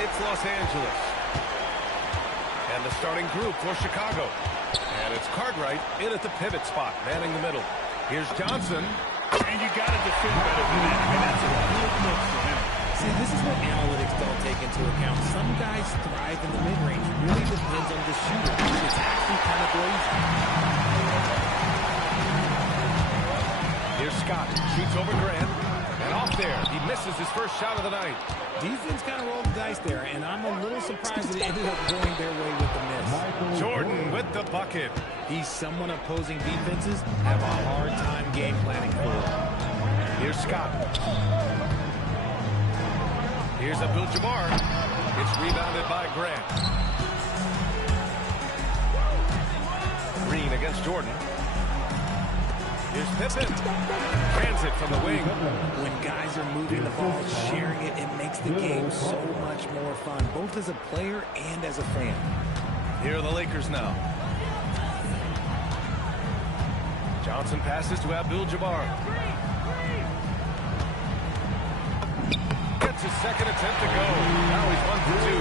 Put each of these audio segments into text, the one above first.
it's Los Angeles. And the starting group for Chicago. And it's Cartwright in at the pivot spot, manning the middle. Here's Johnson. And you got to defend better than that. I mean, that's a good look for him. See, this is what analytics don't take into account. Some guys thrive in the mid-range. It really depends on the shooter. It's actually kind of blazing. Here's Scott. Shoots over Grant. And off there. He misses his first shot of the night. Defense kind of rolled the dice there, and I'm a little surprised that it ended up going their way with the miss. Jordan with the bucket. He's someone opposing defenses have a hard time game planning for. Here's Scott. Here's Abdul-Jabbar. It's rebounded by Grant. Green against Jordan. Here's Pippen. Transit from the wing. When guys are moving the ball, sharing it, it makes the game so much more fun, both as a player and as a fan. Here are the Lakers now. Johnson passes to Abdul-Jabbar. Gets his second attempt to go. Now he's 1 for 2.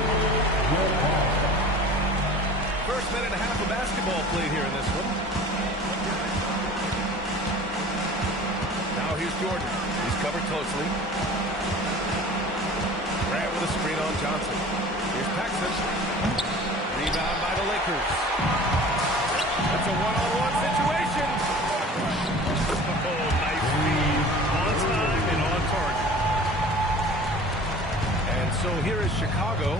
First minute and a half of basketball played here in this one. Now here's Jordan. He's covered closely. Grant with a screen on Johnson. Here's Paxson. Rebound by the Lakers. That's a one-on-one situation. Oh, nice lead. On time and on target. And so here is Chicago.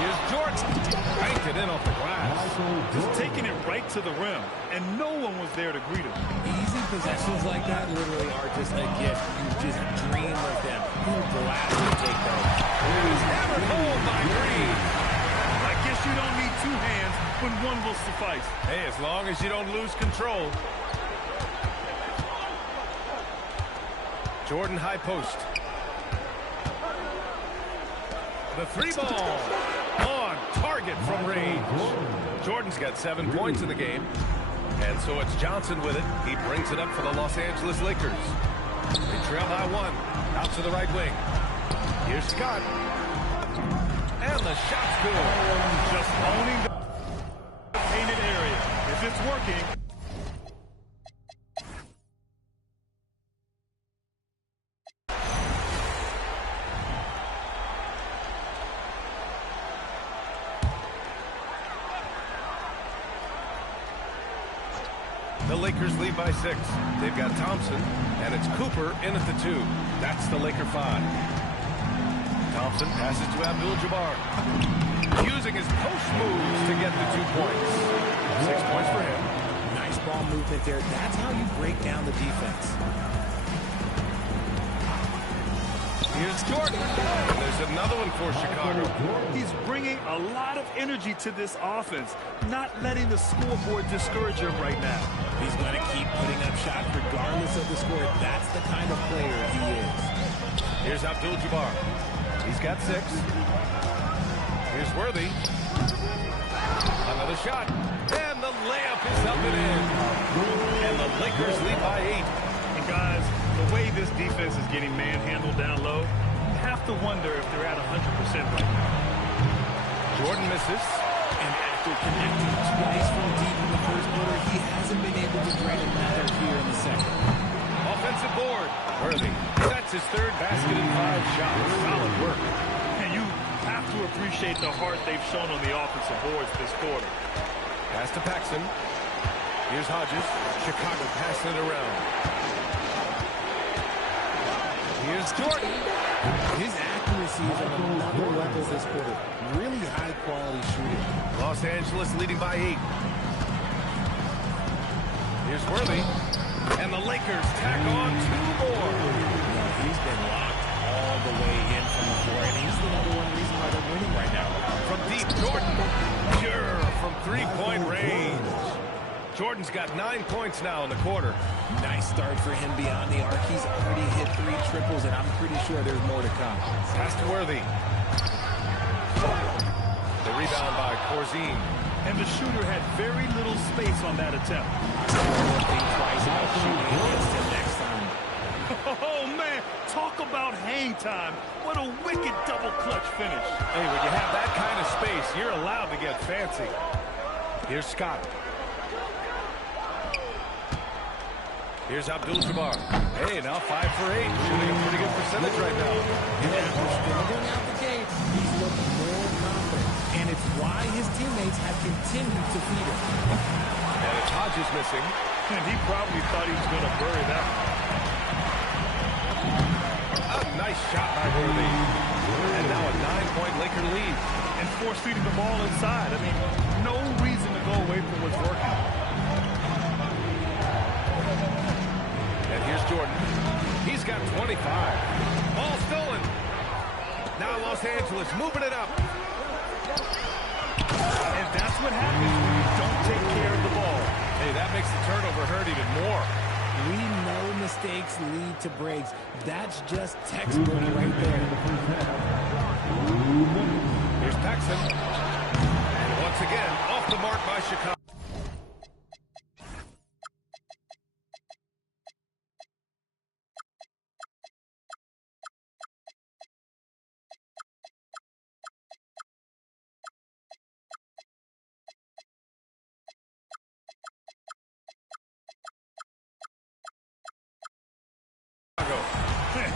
Here's Jordan. Banked it in off the glass. Just taking it right to the rim, and no one was there to greet him. Easy possessions like that literally are just a gift. You just dream of them. You'll gladly take those. He's hammered home by Green. I guess you don't need two hands when one will suffice. Hey, as long as you don't lose control. Jordan high post. The three ball on target from range. Jordan's got 7 points in the game. And so it's Johnson with it. He brings it up for the Los Angeles Lakers. They trail by 1. Out to the right wing. Here's Scott. And the shot's good. Just owning the painted area. If it's working. The Lakers lead by 6. They've got Thompson, and it's Cooper in at the 2. That's the Laker 5. Thompson passes to Abdul-Jabbar. Using his post moves to get the 2 points. 6 points for him. Nice ball movement there. That's how you break down the defense. Here's Jordan. And there's another one for Chicago. He's bringing a lot of energy to this offense, not letting the scoreboard discourage him right now. He's going to keep putting up shots regardless of the score. That's the kind of player he is. Here's Abdul-Jabbar. He's got 6. Here's Worthy. Another shot. And the layup is up and in. And the Lakers lead by 8. And guys, the way this defense is getting manhandled down low, you have to wonder if they're at 100% right now. Jordan misses. And after connecting twice from deep in the first quarter, he hasn't been able to drain another here in the second. Offensive board. Worthy. That's his 3rd basket in 5 shots. Solid work. And you have to appreciate the heart they've shown on the offensive boards this quarter. Pass to Paxson. Here's Hodges. Chicago passing it around. Here's Jordan. His accuracy is on another level this quarter. Really high-quality shooting. Los Angeles leading by 8. Here's Worthy. And the Lakers tack on 2 more. He's been locked all the way in from the floor, and he's the #1 reason why they're winning right now. From deep, Jordan. Pure from 3-point range. Jordan's got 9 points now in the quarter. Nice start for him beyond the arc. He's already hit 3 triples, and I'm pretty sure there's more to come. Pass to Worthy. The rebound by Corzine. And the shooter had very little space on that attempt. Think twice about shooting against him next time. Oh, man, talk about hang time. What a wicked double clutch finish. Hey, when you have that kind of space, you're allowed to get fancy. Here's Scott. Here's Abdul-Jabbar. Hey, now 5 for 8. Shooting a pretty good percentage right now. Starting out the gate, he's looking more confident. And it's why his teammates have continued to feed him. And it's Hodges missing. And he probably thought he was going to bury that one. A nice shot by Worthy. And now a 9-point Laker lead. And force feeding the ball inside. I mean, no reason to go away from what's working. And here's Jordan. He's got 25. Ball stolen. Now Los Angeles moving it up. And that's what happens when you don't take care of the ball. Hey, that makes the turnover hurt even more. We know mistakes lead to breaks. That's just textbook right there. Here's Paxson. And once again, off the mark by Chicago.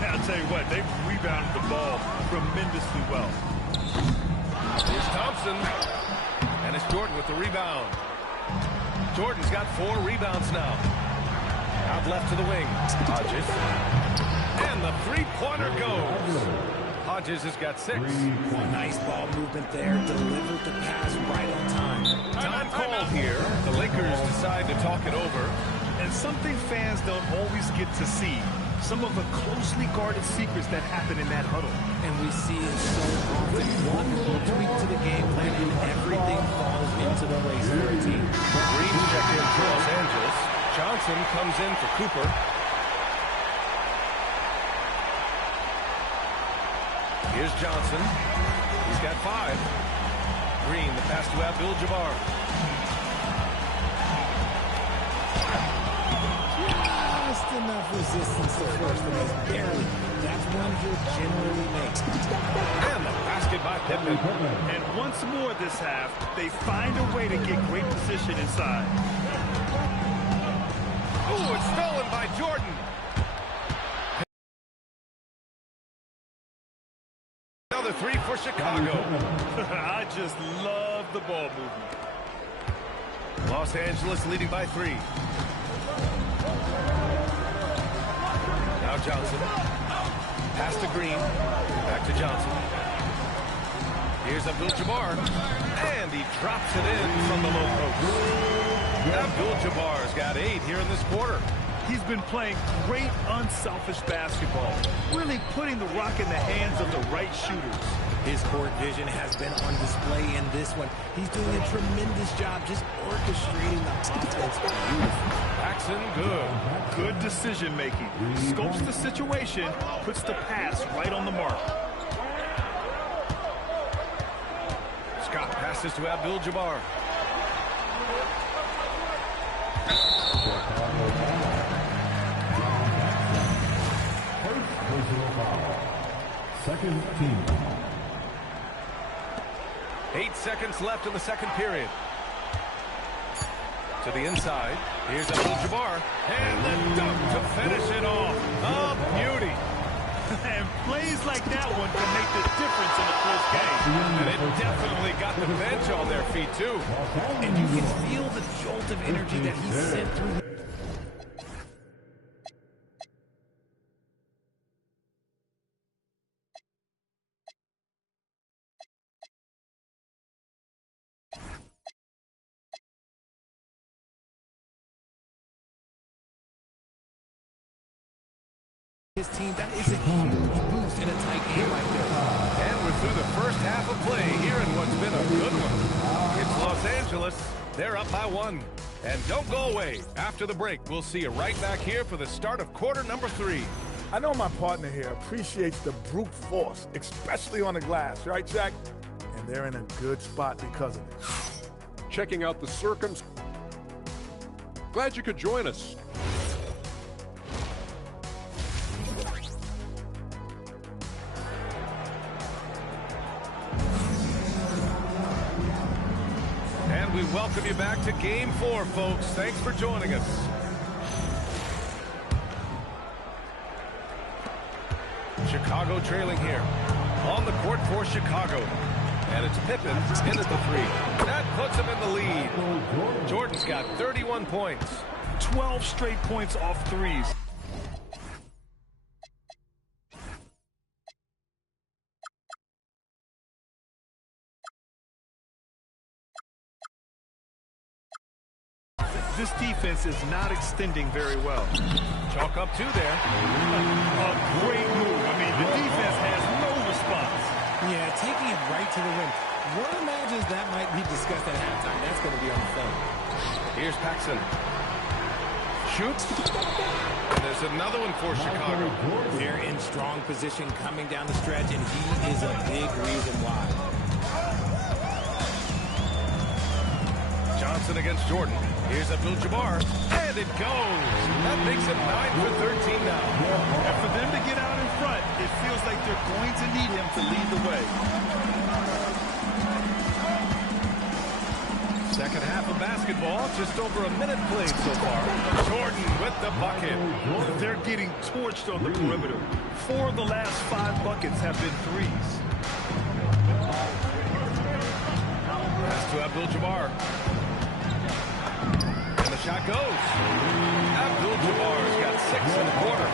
I'll tell you what, they've rebounded the ball tremendously well. Here's Thompson. And it's Jordan with the rebound. Jordan's got 4 rebounds now. Out left to the wing. Hodges. And the three-pointer goes. Hodges has got 6. Nice ball movement there. Delivered the pass right on time. Time called here. The Lakers decide to talk it over. And something fans don't always get to see. Some of the closely guarded secrets that happen in that huddle. And we see it so often. One little tweak to the game plan and everything falls into place for a team. Green check in for Los Angeles. Johnson comes in for Cooper. Here's Johnson. He's got 5. Green, the pass to Abdul-Jabbar. Just enough resistance to force the miss. Barely. That's one he'll generally make. And the basket by Pittman. And once more this half, they find a way to get great position inside. Ooh, it's stolen by Jordan. Another 3 for Chicago. I just love the ball movement. Los Angeles leading by 3. Now Johnson. Pass to Green. Back to Johnson. Here's Abdul-Jabbar. And he drops it in from the low post. Abdul-Jabbar's got 8 here in this quarter. He's been playing great unselfish basketball, really putting the rock in the hands of the right shooters. His court vision has been on display in this one. He's doing a tremendous job just orchestrating the offense. Paxson, good. Good decision making. Scopes the situation, puts the pass right on the mark. Scott passes to Abdul-Jabbar. Second team. 8 seconds left in the second period. To the inside. Here's Abdul-Jabbar. And the dunk to finish it off. A beauty. And plays like that one can make the difference in a close game. And it definitely got the bench on their feet, too. And you can feel the jolt of energy that he sent through. His team, that is a huge boost in a tight game like this. And we're through the first half of play here in what's been a good one. It's Los Angeles. They're up by 1. And don't go away. After the break, we'll see you right back here for the start of quarter number 3. I know my partner here appreciates the brute force, especially on the glass, right, Jack? And they're in a good spot because of it. Checking out the circums. Glad you could join us. welcome you back to Game 4, folks. Thanks for joining us. Chicago trailing here. On the court for Chicago. And it's Pippen in at the three. That puts him in the lead. Jordan's got 31 points. 12 straight points off threes. This defense is not extending very well. Chalk up two there. A great move. I mean, the defense has no response. Yeah, taking it right to the rim. One imagines that might be discussed at halftime. That's going to be on the film. Here's Paxson. Shoots. And there's another one for Chicago. They're in strong position coming down the stretch, and he is a big reason why. Johnson against Jordan. Here's Abdul-Jabbar. And it goes. That makes it 9 for 13 now. And for them to get out in front, it feels like they're going to need him to lead the way. Second half of basketball, just over a minute played so far. Jordan with the bucket. They're getting torched on the perimeter. 4 of the last 5 buckets have been threes. Pass to Abdul-Jabbar. And the shot goes. Abdul-Jabbar's got 6 in the quarter.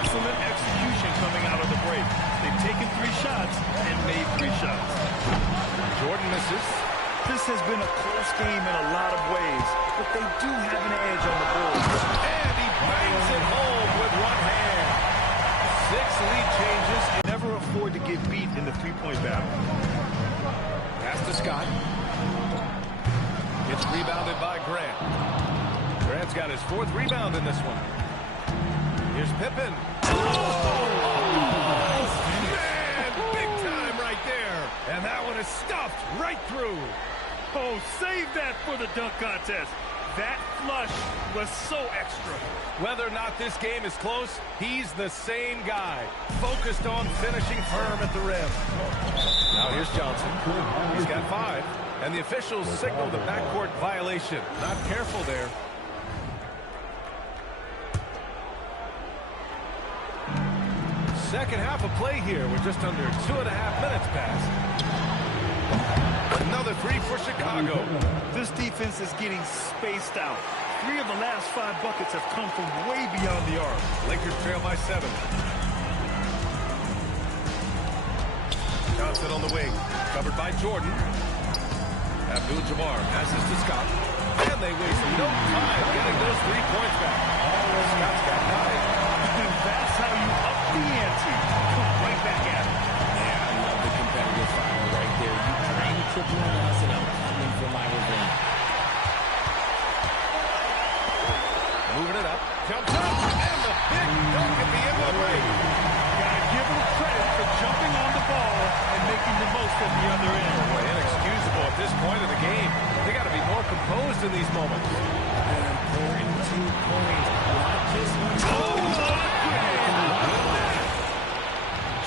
Excellent execution coming out of the break. They've taken 3 shots and made 3 shots. Jordan misses. This has been a close game in a lot of ways, but they do have an edge on the board. And he bangs it home with one hand. 6 lead changes. Never afford to get beat in the three-point battle. Pass to Scott. Gets rebounded by Grant. Grant's got his 4th rebound in this one. Here's Pippen. Man, big time right there. And that one is stuffed right through. Oh, save that for the dunk contest. That flush was so extra. Whether or not this game is close, he's the same guy. Focused on finishing firm at the rim. Now here's Johnson. He's got 5. And the officials signal the backcourt violation. Not careful there. Second half of play here. We're just under 2.5 minutes past. Another 3 for Chicago. This defense is getting spaced out. 3 of the last 5 buckets have come from way beyond the arc. Lakers trail by 7. Johnson on the wing. Covered by Jordan. Abdul-Jabbar passes to Scott. And they waste no time getting those 3 points back. Scott's got 9. And that's how you up the ante. Come right back at it. Yeah, I love the competitive foul right there. You drain triple on us, and I'm coming for my revenge. Moving it up. Jumps up. And the big dunk at the end of the break. Gotta give him credit for jumping on the ball and making the most of the other end. Boy, inexcusable at this point of the game. They got to be more composed in these moments. An important 2 points. Not just one.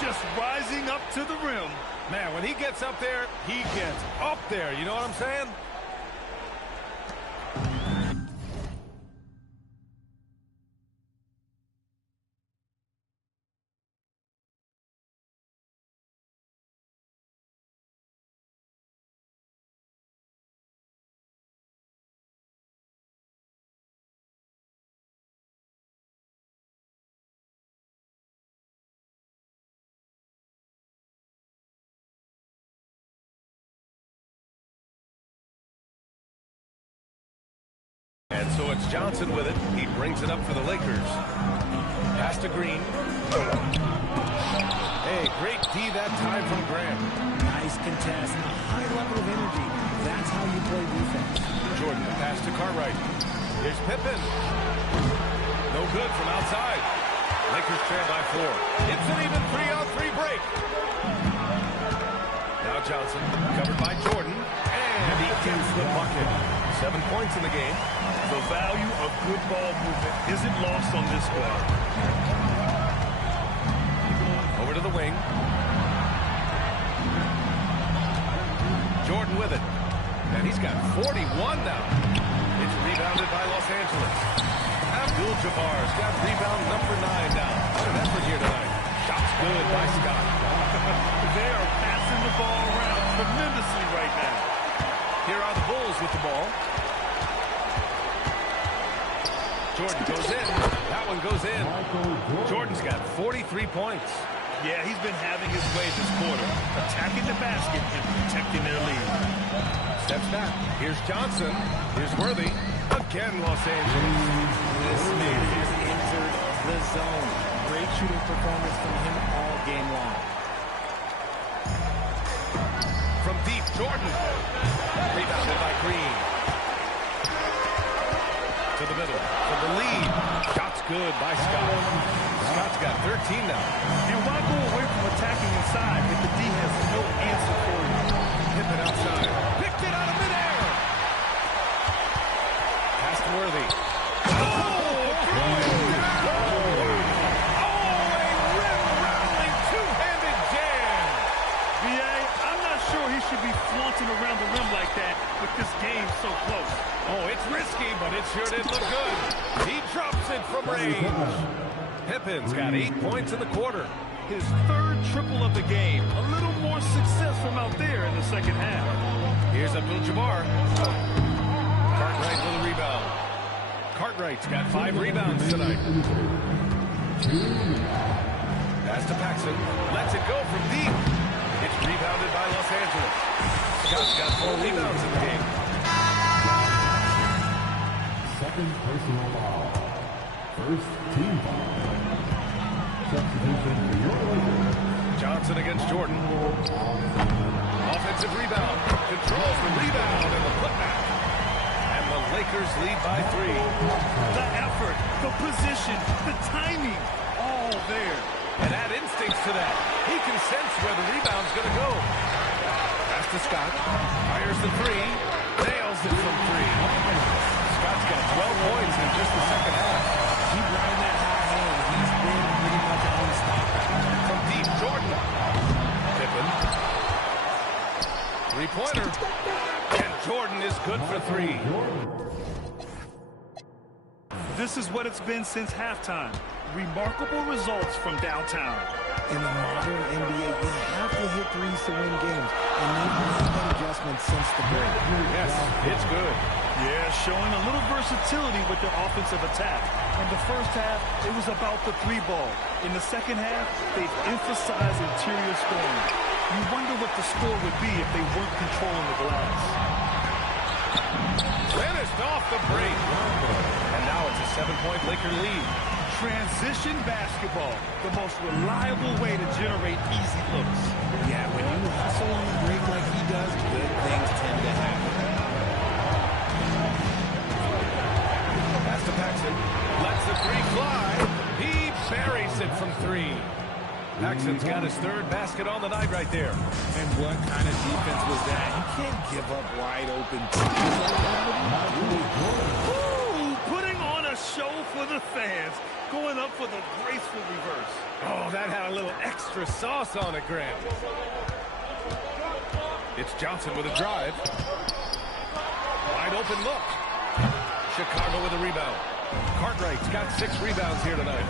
Just rising up to the rim. Man, when he gets up there, he gets up there. You know what I'm saying? And so it's Johnson with it. He brings it up for the Lakers. Pass to Green. Hey, great D that time from Grant. Nice contest, a high level of energy. That's how you play defense. Jordan, pass to Cartwright. Here's Pippen. No good from outside. Lakers trail by 4. It's an even 3-on-3 break. Now Johnson, covered by Jordan. And he gets the bucket. 7 points in the game. The value of good ball movement isn't lost on this squad. Over to the wing. Jordan with it. And he's got 41 now. It's rebounded by Los Angeles. Abdul-Jabbar's got rebound number 9 now. What an effort here tonight. Shots good by Scott. They are passing the ball around tremendously right now. Here are the Bulls with the ball. Jordan goes in. That one goes in. Jordan's got 43 points. Yeah, he's been having his way this quarter, attacking the basket and protecting their lead. Steps back. Here's Johnson. Here's Worthy. Again, Los Angeles. This man has entered the zone. Great shooting performance from him all game long. From deep, Jordan. Rebounded by Green. To the middle. For the lead. Shots good by Scott. Scott's got 13 now. And why go away from attacking inside if the D has no answer for you? Hip it outside. Picked it out of midair. Pass to Worthy. Should be flaunting around the rim like that with this game so close. Oh, it's risky, but it sure did look good. He drops it from range. Pippin's got 8 points in the quarter. His third triple of the game. A little more success from out there in the second half. Here's Abdul-Jabbar. Cartwright with a rebound. Cartwright's got 5 rebounds tonight. Pass to Paxson. Lets it go from deep. It's rebounded by Los Angeles. Scott's got 4 rebounds in the game. Second personal foul. First team foul. Substitution for your Lakers. Johnson against Jordan. Offensive rebound. Controls the rebound and the putback. And the Lakers lead by 3. The effort, the position, the timing, all there. And add instincts to that. He can sense where the rebound's going to go. Pass to Scott. Fires the 3. Nails it from 3. Scott's got 12 points in just the second half. Keep riding that hot hand. He's been pretty much unstoppable. From deep, Jordan. Pippen. Three-pointer. And Jordan is good for 3. This is what it's been since halftime. Remarkable results from downtown. In the modern NBA, you have to hit threes to win games. And they've made that adjustment since the break. Yes, it's good. Yeah, showing a little versatility with their offensive attack. In the first half, it was about the 3 ball. In the second half, they've emphasized interior scoring. You wonder what the score would be if they weren't controlling the glass. Finished off the break. And now it's a 7-point Laker lead. Transition basketball, the most reliable way to generate easy looks. Yeah, when you hustle on the break like he does, good things tend to happen. Pass to Paxson. Lets the 3 fly. He buries it from 3. Paxson's got his 3rd basket on the night right there. And what kind of defense was that? You can't give up wide open. Ooh, putting on a show for the fans. Going up for the graceful reverse. Oh, that had a little extra sauce on it, Grant. It's Johnson with a drive. Wide open look. Chicago with a rebound. Cartwright's got 6 rebounds here tonight.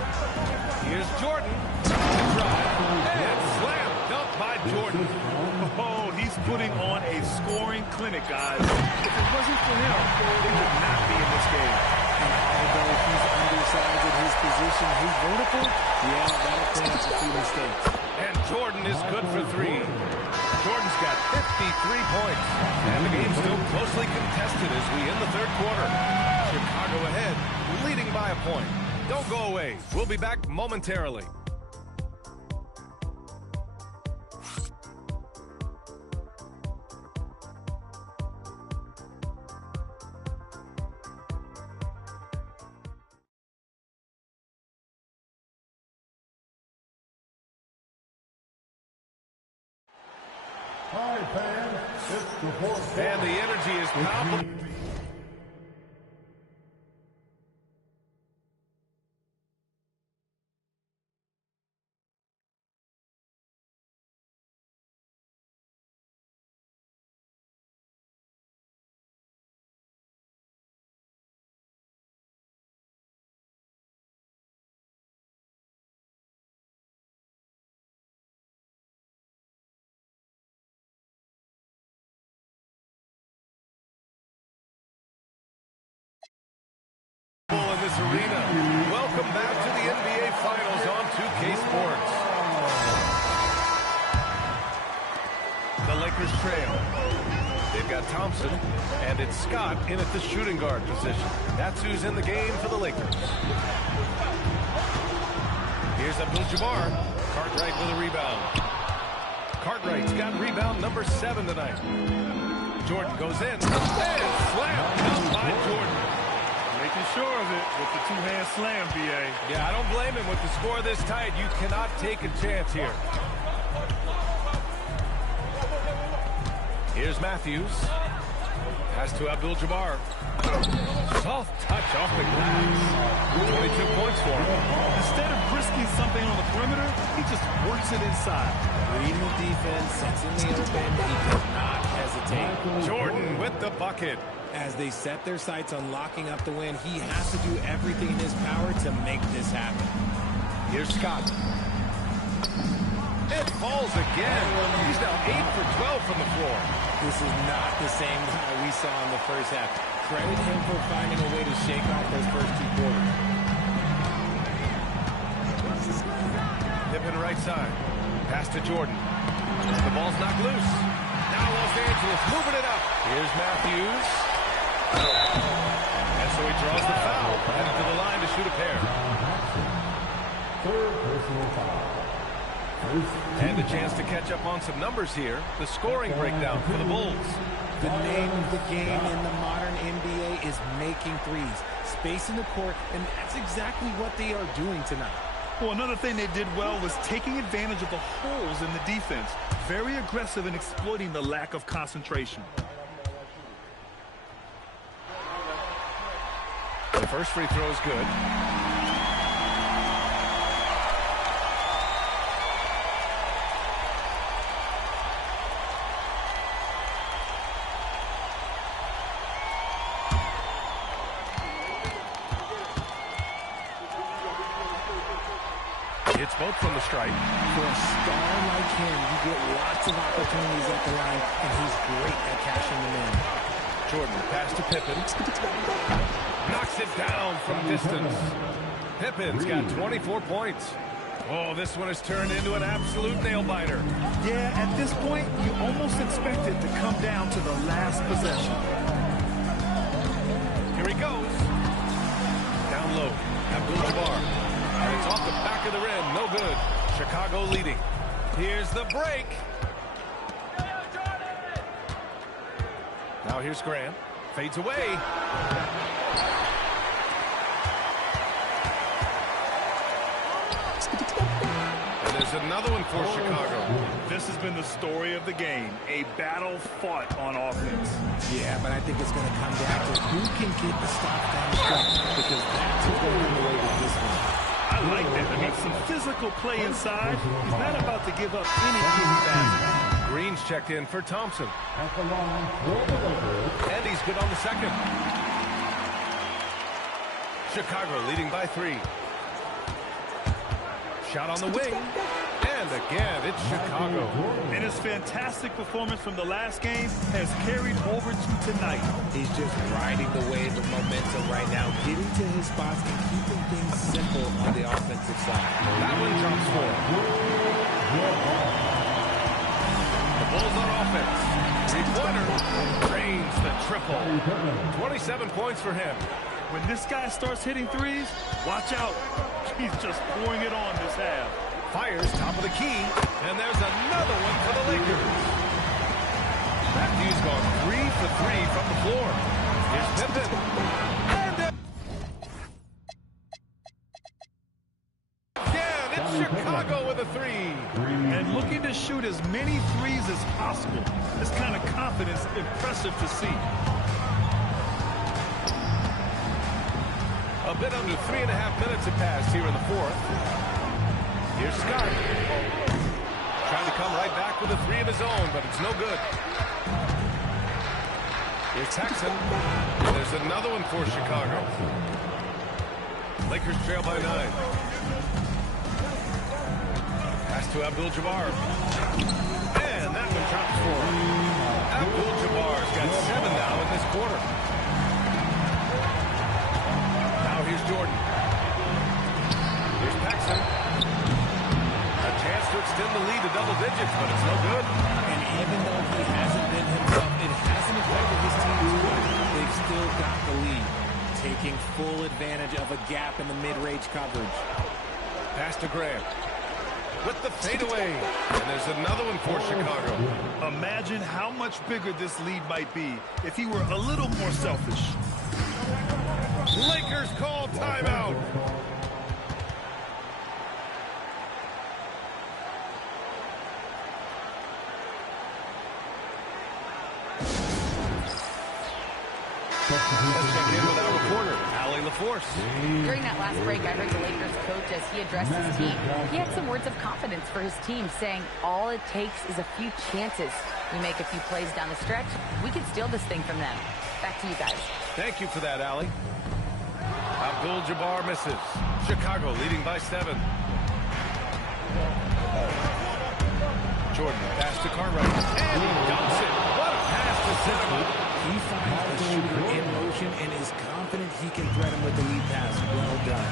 Here's Jordan. Drive. And slam dunk by Jordan. Oh, he's putting on a scoring clinic, guys. If it wasn't for him, they would not be in this game. And although he's undersized at his position, his vertical, yeah, that'll clean up a few mistakes. And Jordan is good for 3. Jordan's got 53 points. And the game's still closely contested as we end the 3rd quarter. Chicago ahead, leading by a point. Don't go away. We'll be back momentarily. Hi, fans. It's the fourth. And the energy is palpable. Arena. Welcome back to the NBA Finals on 2K Sports. The Lakers trail. They've got Thompson, and it's Scott in at the shooting guard position. That's who's in the game for the Lakers. Here's Abdul-Jabbar. Cartwright with a rebound. Cartwright's got rebound number 7 tonight. Jordan goes in, and slammed down by Jordan. Making sure of it with the two-hand slam, B.A. Yeah, I don't blame him with the score this tight. You cannot take a chance here. Here's Matthews. Pass to Abdul-Jabbar. Soft touch off the glass. 22 points for him. Instead of risking something on the perimeter, he just works it inside. Reading the defense, sensing the open, he does not hesitate. Jordan with the bucket. As they set their sights on locking up the win, he has to do everything in his power to make this happen. Here's Scott. It falls again. He's now 8 for 12 from the floor. This is not the same guy we saw in the first half. Credit him for finding a way to shake off those first 2 quarters. Pippen right side. Pass to Jordan. The ball's knocked loose. Now Los Angeles moving it up. Here's Matthews. And so he draws the foul. Headed to the line to shoot a pair. Third personal foul. And a chance to catch up on some numbers here. The scoring breakdown for the Bulls. The name of the game in the modern NBA is making threes. Space in the court, and that's exactly what they are doing tonight. Well, another thing they did well was taking advantage of the holes in the defense. Very aggressive in exploiting the lack of concentration. The first free throw is good. It's both from the stripe. For a star like him, you get lots of opportunities at the line, and he's great at cashing them in. Jordan, pass to Pippen. Knocks it down from distance. Pippen's got 24 points. Oh, this one has turned into an absolute nail-biter. Yeah, at this point, you almost expect it to come down to the last possession. Here he goes. Down low. Abdul-Jabbar. And it's off the back of the rim. No good. Chicago leading. Here's the break. Now here's Grant. Fades away. And there's another one for Chicago. This has been the story of the game. A battle fought on offense. Yeah, but I think it's going to come down to who can get the stop down the stretch, because that's who's going to win the way with this one. I like that. I mean, some physical play inside. He's not about to give up any given basket. Green's checked in for Thompson. At the line for the Lakers. And he's good on the second. Chicago leading by 3. Shot on the wing. And again, it's Chicago. And his fantastic performance from the last game has carried over to tonight. He's just riding the wave of momentum right now, getting to his spots and keeping things simple on the offensive side. That one jumps for him. The Bulls on offense. Three-pointer drains the triple. 27 points for him. When this guy starts hitting threes, watch out. He's just pouring it on this half. Fires top of the key, and there's another one for the Lakers. Matthews gone 3 for 3 from the floor. Here's Pippen. And again, it's Chicago with a 3. And looking to shoot as many threes as possible. This kind of confidence, impressive to see. A bit under 3.5 minutes have passed here in the fourth. Here's Scott. Trying to come right back with a 3 of his own, but it's no good. Here's Texan. There's another one for Chicago. Lakers trail by 9. Pass to Abdul-Jabbar. And that one drops for him. Abdul-Jabbar's got 7 now in this quarter. Now here's Jordan. double digits, but it's no good. And even though he hasn't been himself, it hasn't affected his team too much. They've still got the lead, taking full advantage of a gap in the mid-range coverage. Pass to Graham. With the fadeaway. And there's another one for Chicago. Imagine how much bigger this lead might be if he were a little more selfish. Lakers call timeout. Let's check in with our reporter, Allie LaForce. During that last break, I heard the Lakers coach as he addressed his team. He had some words of confidence for his team, saying all it takes is a few chances. We make a few plays down the stretch, we could steal this thing from them. Back to you guys. Thank you for that, Allie. Abdul-Jabbar misses. Chicago leading by 7. Jordan pass to Cartwright. And he dumps it. What a pass to set him up. He finds the shooter in motion and is confident he can thread him with the lead pass. Well done.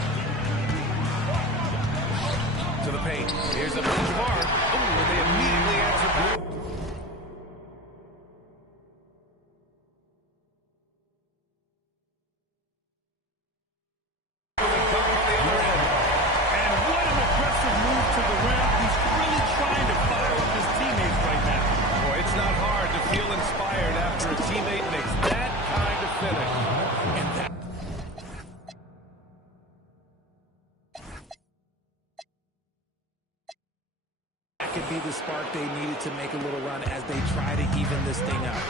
To the paint. Here's Abdul-Jabbar. Oh, and they immediately answer back. Could be the spark they needed to make a little run as they try to even this thing up.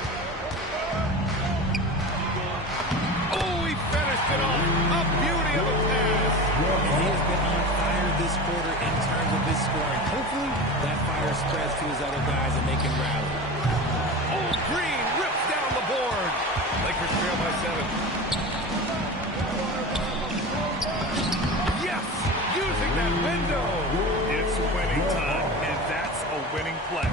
Oh, he finished it off. A beauty of a pass. And he has been on fire this quarter in terms of his scoring. Hopefully, that fire spreads to his other guys and they can rally. Oh, Green rips down the board. Lakers trail by 7. Yes, using that window. It's winning time. Winning play.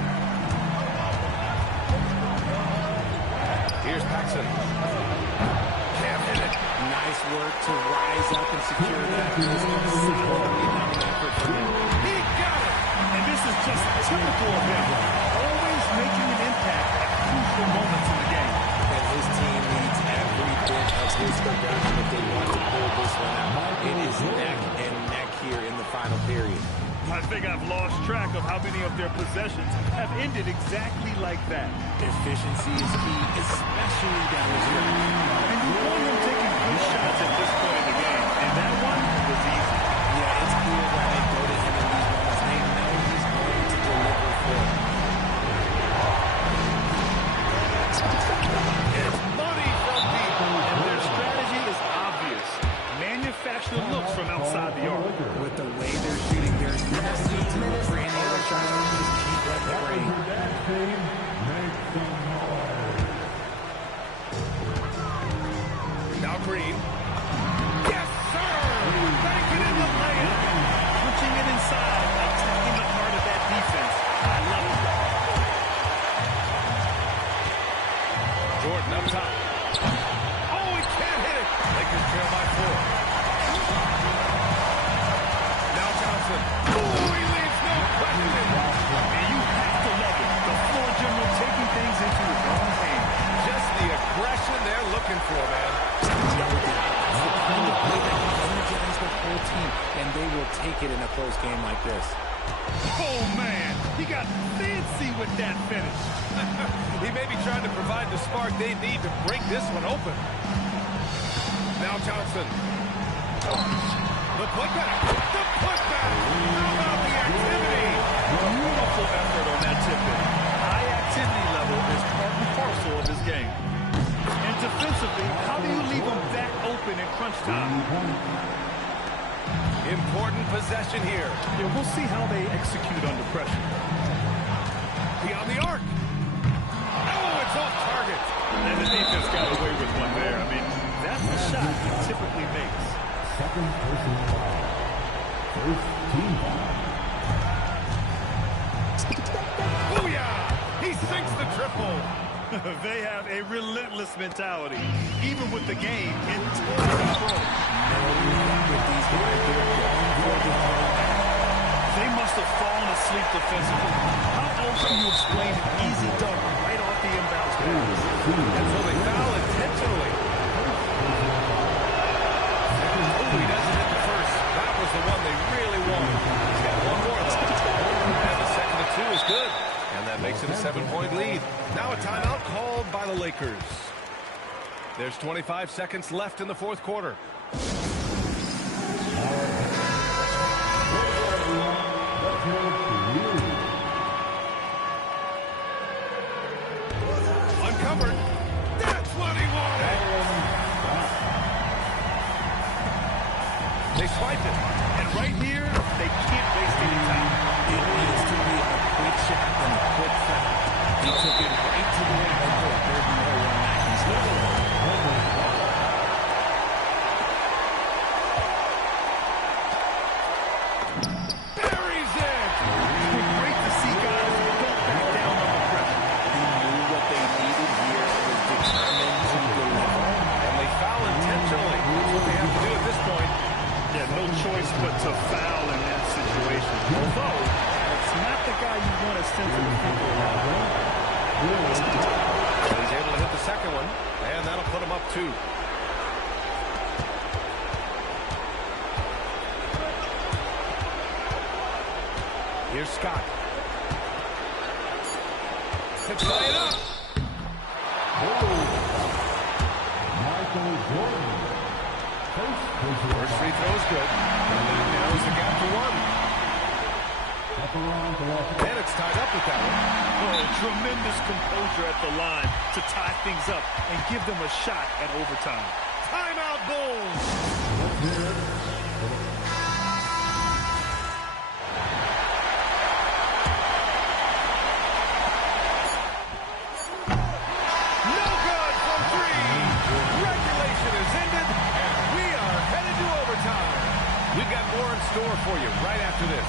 Here's Paxson. Can't hit it. Nice work to rise up and secure that. Solid rebounding effort from him. He got it. And this is just typical of him. Always making an impact at crucial moments in the game. And his team needs every bit of his production if they want to pull this one out. It is neck and neck here in the final period. I think I've lost track of how many of their possessions have ended exactly like that. Efficiency is key, especially down the stretch. And you want him taking good shots at this point in the game, and that one was easy. Yeah, it's clear why they go to him in these moments. They know he's going to deliver for them. It's money from deep. And their strategy is obvious. Manufacture looks from outside the arc. With the way they're shooting, there's no need to look for any other shots. Just keep letting it rain. Now Green. Yes, sir! Making it in the layup. Switching it inside, attacking the heart of that defense. I love it. Jordan up top. Oh, he can't hit it. Lakers trail by 4. Now Johnson. Oh, he leaves no question. And you have to love it. The floor general taking things into his own hands. Just the aggression they're looking for, man. Energize the whole team, and they will take it in a close game like this. Oh, man. He got fancy with that finish. He may be trying to provide the spark they need to break this one open. Now Johnson. The putback. The putback. How about the activity? Beautiful effort on that tip-in. High activity level is part and parcel of his game. And defensively, how do you leave him that open in crunch time? Important possession here. Yeah, we'll see how they execute under pressure. Beyond the arc. Oh, it's off target. And the defense got away with one there. I mean, that's the shot he typically makes. Second personal foul. First team foul. Booyah! He sinks the triple. They have a relentless mentality, even with the game in total control. With these guys, they're going for the They must have fallen asleep defensively. Lakers. There's 25 seconds left in the fourth quarter. Uncovered. That's what he wanted. They swipe it. And right here, they can't waste any time. It needs to be a quick shot and a quick foul. He took it right to the rim. There's no one that can stop it. Buries it. It's great to see guys who don't back down under pressure. He knew what they needed here was determined to deliver. And they foul intentionally. That's what they have to do at this point. Yeah, no choice but to foul in that situation. Although, it's not the guy you want to send to the free throw line. He's able to hit the second one, and that'll put him up 2. Here's Scott. To tie it up. Michael Jordan. First free throw is good. And narrows the gap to 1. And it's tied up with that one. Oh, tremendous composure at the line to tie things up and give them a shot at overtime. Timeout Bulls. No good from 3. Regulation is ended, and we are headed to overtime. We've got more in store for you right after this.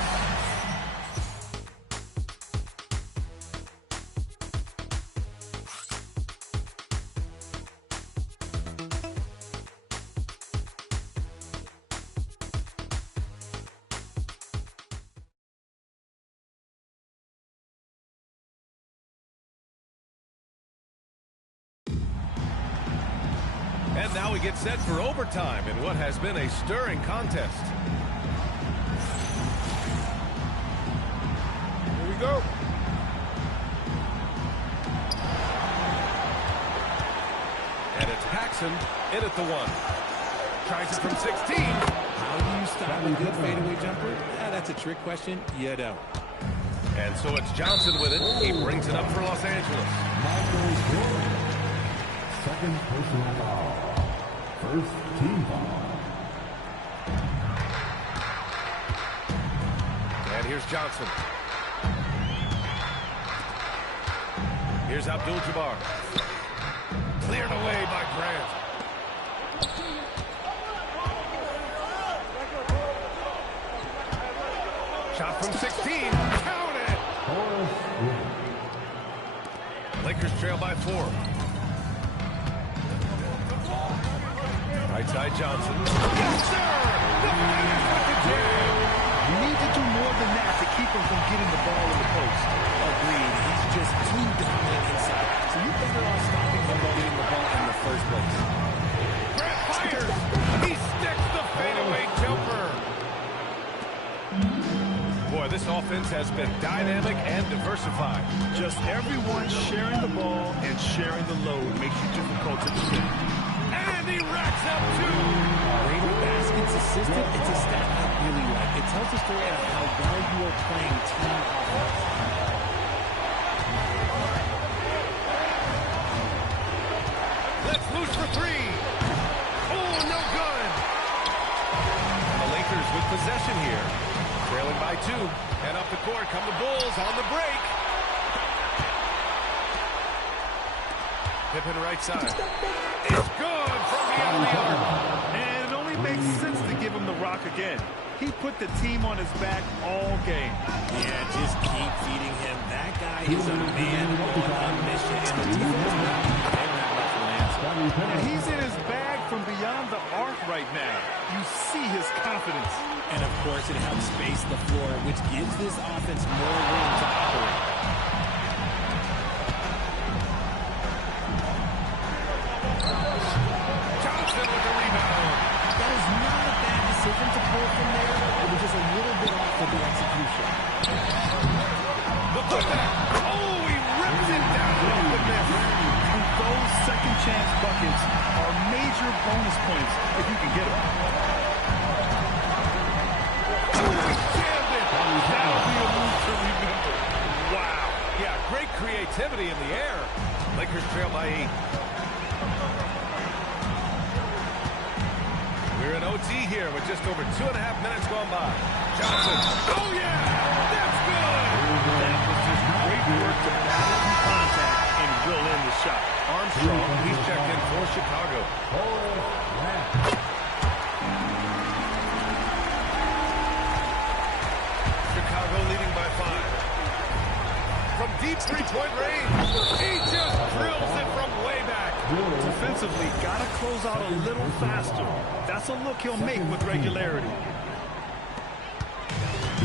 And now we get set for overtime in what has been a stirring contest. Here we go. And it's Paxson in at the 1. Tries it from 16. How do you stop a good fadeaway jumper? Yeah, that's a trick question. You don't. And so it's Johnson with it. He brings it up for Los Angeles. Michael Jordan. Second personal foul. First team foul. And here's Johnson. Here's Abdul-Jabbar. Cleared away by Grant. Shot from 16. Count it! Lakers trail by 4. Right side Johnson. Yes, sir! The finish with the jam! You need to do more than that to keep him from getting the ball in the post. Agreed. He's just too dominant inside. So you're better off stopping him from getting the ball in the first place. Grant fires! He sticks the fadeaway jumper! Boy, this offense has been dynamic and diversified. Just everyone sharing the ball and sharing the load makes you difficult to defend. And he racks up 2. Brady Basket's assistant, it's a stat I really like. It tells the story of how well you are playing team offense. Let's loose for 3. Oh, no good. And the Lakers with possession here. Trailing by 2. And up the court come the Bulls on the break. Pippen right side. It's good from beyond the arc. And it only makes sense to give him the rock again. He put the team on his back all game. Yeah, just keep feeding him. That guy is a man on a mission. And the defense, they don't have much to answer. And he's in his bag from beyond the arc right now. You see his confidence. And, of course, it helps space the floor, which gives this offense more room to operate. Johnson with the rebound. That is not a bad decision to pull from there. It was just a little bit off of the execution. The putback. Oh, he rips it down off the miss. Those second chance buckets are major bonus points if you can get them. That'll be a move to remember. Wow. Yeah, great creativity in the air. Lakers trail by 8. We're in OT here with just over 2.5 minutes gone by. Johnson. Oh, yeah! That's good! That was just great work to battle through contact and drill in the shot. Armstrong, he's checked in for Chicago. Chicago leading by 5. From deep three-point range, he just drills it from way back. Defensively, got to close out a little faster. That's a look he'll make with regularity.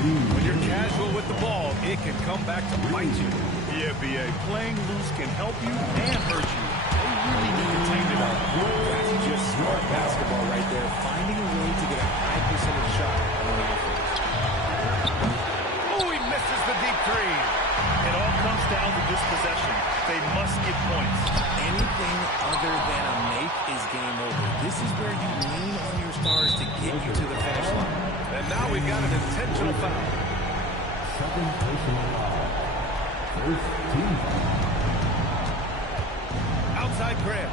When you're casual with the ball, it can come back to bite you. Yeah, B.A. Playing loose can help you and hurt you. They really need to tighten it up. That's just smart basketball right there. Finding a way to get a high percentage shot on offense. Oh, he misses the deep three. It all comes down to this possession. They must get points. Anything other than a make is game over. This is where you lean on your stars to get you to the finish line. And now we've got an intentional foul. Second personal foul. First team foul. Outside Grant.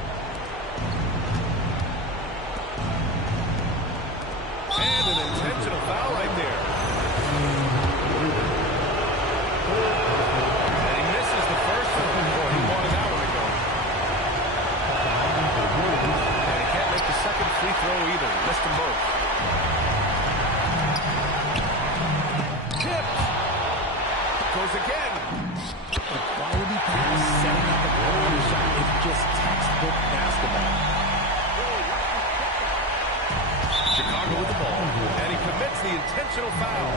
And an intentional foul right there. And he misses the first one. Boy, he wanted that one to go. And he can't make the second free throw either. Missed them both. Tipped. Goes again. A quality pass setting up a quality shot. It's just textbook basketball. Chicago with the ball. And he commits the intentional foul.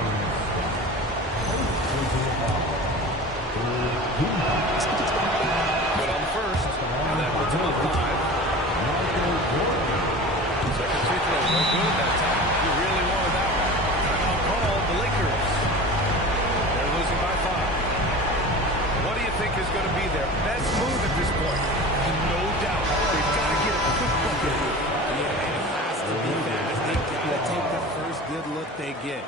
Good on the first. And that puts him up 5. Second free throw. No good that time. You really wanted that one. Timeout called. The Lakers. They're losing by 5. What do you think is going to be their best move at this point? No doubt. They've got to get a quick bucket here. Yeah, and it has to be fast. They've got to take the first good look they get.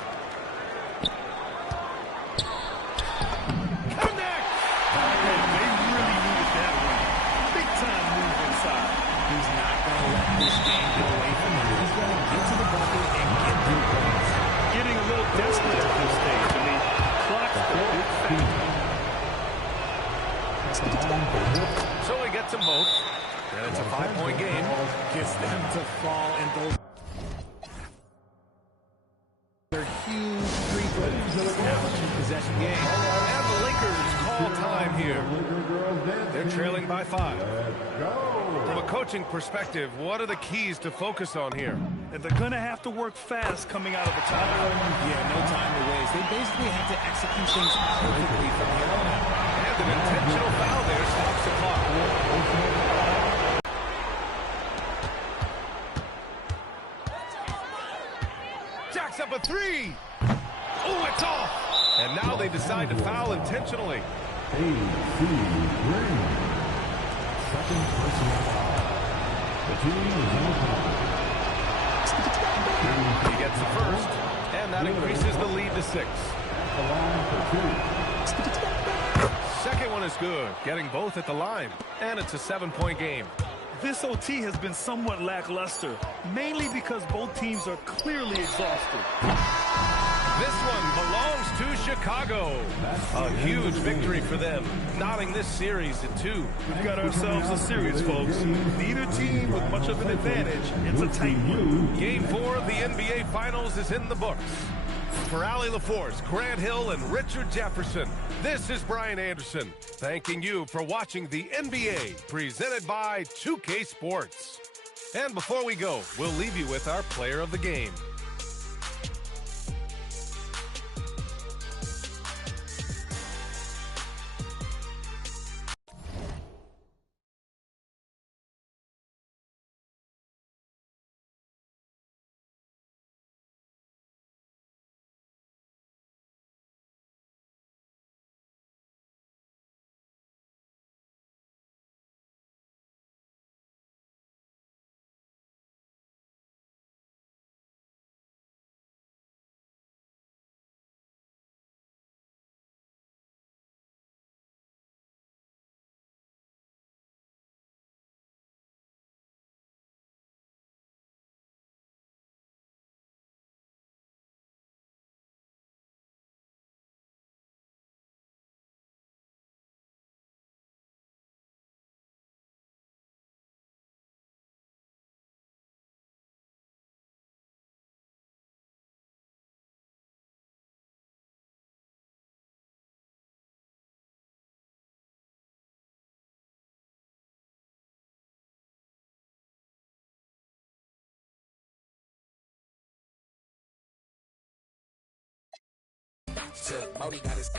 Connect! They really needed that one. Big time move inside. He's not going to let this game get away from him. He's going to get to the bucket and get 2 points. Getting a little desperate at this stage. I mean, clock's the big factor. So he gets them both. And it's a 5-point game. Gets them to fall, and those are huge free throws. Now a 2-possession game. And the Lakers call time here. They're trailing by 5. From a coaching perspective, what are the keys to focus on here? And they're going to have to work fast coming out of the timeout. Yeah, no time to waste. They basically have to execute things perfectly from here on out. And an intentional foul there stops the clock. Jacks up a 3. Oh, it's off. And now they decide to foul intentionally. A.C. Green. Second personal foul. The team is on foul. He gets the first, and that increases the lead to 6. The line for 2. Second one is good, getting both at the line. And it's a 7-point game. This OT has been somewhat lackluster, mainly because both teams are clearly exhausted. This one belongs to Chicago. A huge victory for them, knotting this series at 2. We've got ourselves a series, folks. Neither team with much of an advantage. It's a tight one. Game 4 of the NBA Finals is in the books. For Allie LaForce, Grant Hill, and Richard Jefferson, this is Brian Anderson, thanking you for watching the NBA, presented by 2K Sports. And before we go, we'll leave you with our player of the game. Modi got his